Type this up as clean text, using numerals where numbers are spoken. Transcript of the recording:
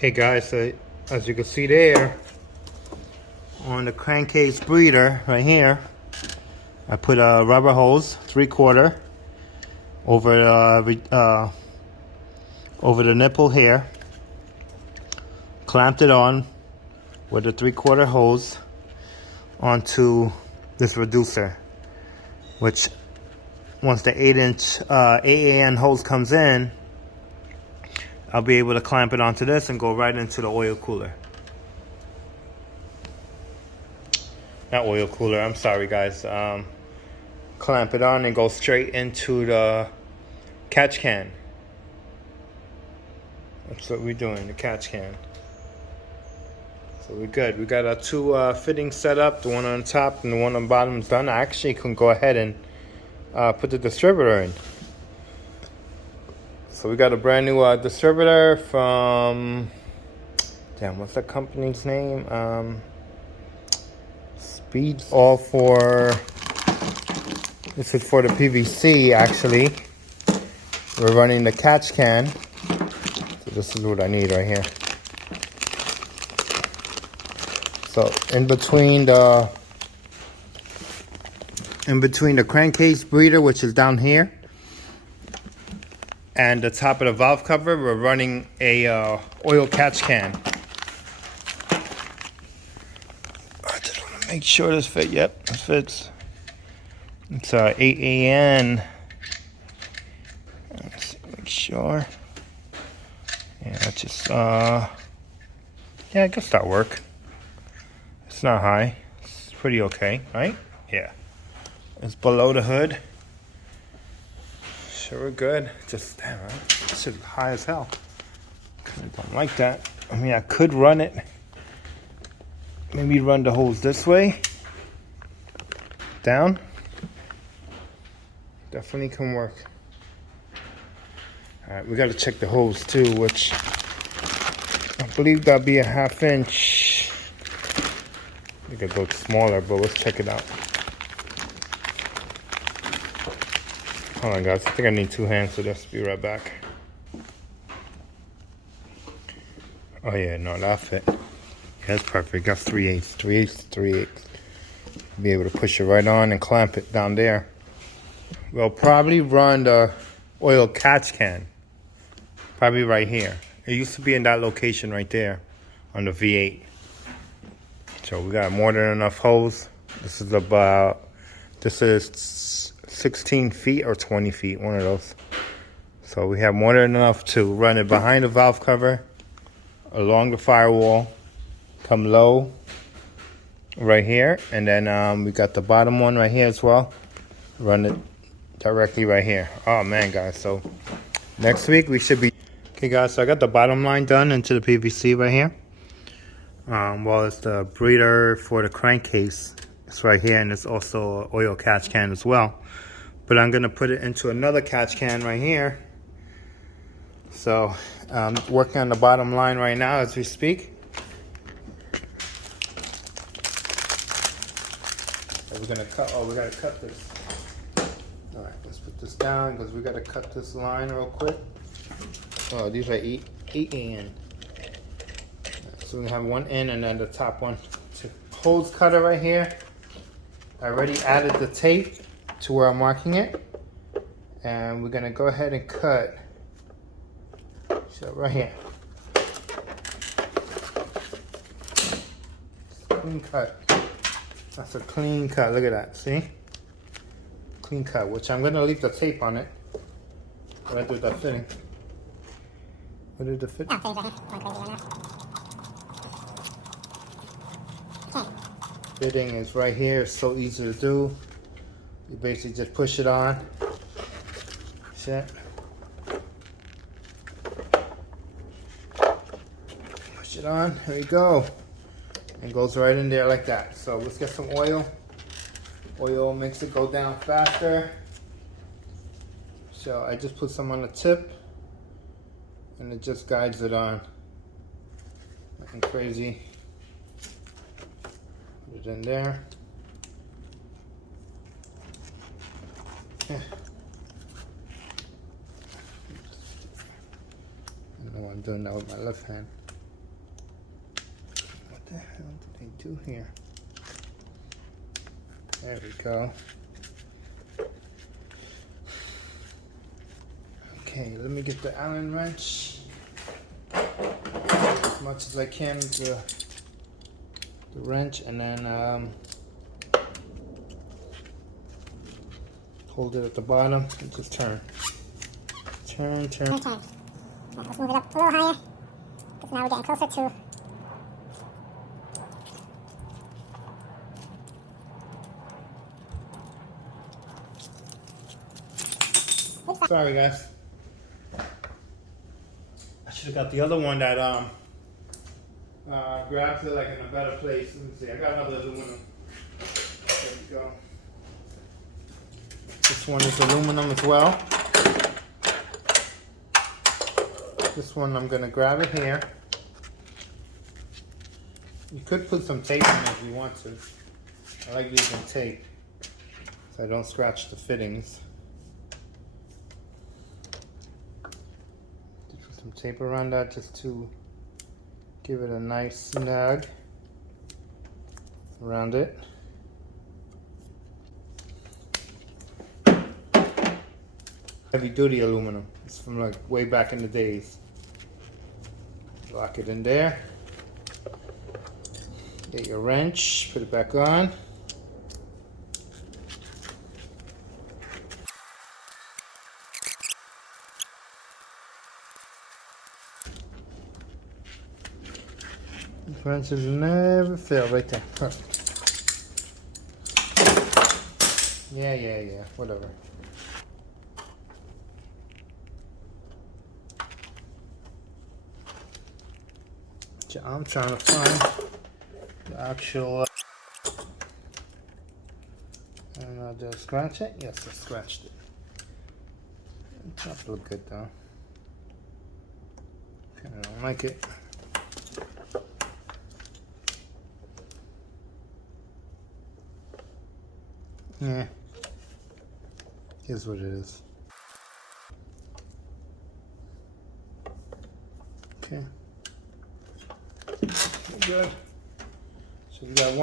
Okay guys, so as you can see there, on the crankcase breather right here, I put a rubber hose, 3/4, over the nipple here, clamped it on with a 3/4 hose onto this reducer, which once the 8-inch AAN hose comes in, I'll be able to clamp it onto this and go right into the oil cooler. Not oil cooler, I'm sorry guys. Clamp it on and go straight into the catch can. That's what we're doing, the catch can. So we're good. We got our two fittings set up. The one on top and the one on the bottom is done. I actually can go ahead and put the distributor in. So we got a brand new distributor from, damn, what's that company's name? Speed All for, this is for the PVC actually. We're running the catch can. So this is what I need right here. So in between the crankcase breather, which is down here, and the top of the valve cover, we're running a oil catch can. I just want to make sure this fits. Yep, this fits. It's 8AN. Let's make sure. Yeah, just yeah, I guess that work. It's not high. It's pretty okay, right? Yeah. It's below the hood. Sure, we're good. Just, damn, right? This is high as hell. Kind of don't like that. I mean, I could run it. Maybe run the hose this way. Down. Definitely can work. Alright, we got to check the hose too, which I believe that'll be a 1/2 inch. We could go smaller, but let's check it out. Hold on guys, I think I need 2 hands for this. Be right back. Oh yeah, no, that fit. Yeah, that's perfect. That's 3/8, 3/8, 3/8. Be able to push it right on and clamp it down there. We'll probably run the oil catch can. Probably right here. It used to be in that location right there on the V8. So we got more than enough hose. This is 16 feet or 20 feet, one of those. So we have more than enough to run it behind the valve cover, along the firewall, come low right here, and then we got the bottom one right here as well. Run it directly right here. Oh man guys, so next week we should be, okay guys, so I got the bottom line done into the PVC right here. Well, it's the breather for the crankcase. It's right here, and it's also an oil catch can as well. But I'm gonna put it into another catch can right here. So I'm working on the bottom line right now as we speak. So we're gonna cut, we gotta cut this. All right, let's put this down because we gotta cut this line real quick. Oh, these are 8 So we have one in and then the top one. Hose cutter right here. I already added the tape to where I'm marking it. And we're gonna go ahead and cut. So right here. Clean cut. That's a clean cut, look at that, see? Clean cut, which I'm gonna leave the tape on it. When I do that fitting. What did the fit? Fitting is right here. It's so easy to do. You basically just push it on. Set. Push it on. There we go. It goes right in there like that. So let's get some oil. Oil makes it go down faster. So I just put some on the tip, and it just guides it on. Nothing crazy. Put it in there. Yeah. I know I'm doing that with my left hand. the hell did they do here? There we go. Okay, let me get the Allen wrench as much as I can with the wrench, and then hold it at the bottom and just turn. Turn. Okay, let's move it up a little higher, because now we're getting closer to. Sorry guys. I should have got the other one that grabs it like in a better place. Let me see. I got another aluminum. There we go. This one is aluminum as well. This one I'm gonna grab it here. You could put some tape on it if you want to. I like using tape so I don't scratch the fittings. Put some tape around that just to give it a nice snug around it. Heavy duty aluminum. It's from like way back in the days. Lock it in there. Get your wrench, put it back on. These wrenches never fail right there. Perfect. Yeah, whatever. I'm trying to find the actual and I'll just scratch it. Yes, I scratched it. It does look good though. I don't like it. Yeah, here's what it is. Okay. Good. So we got one.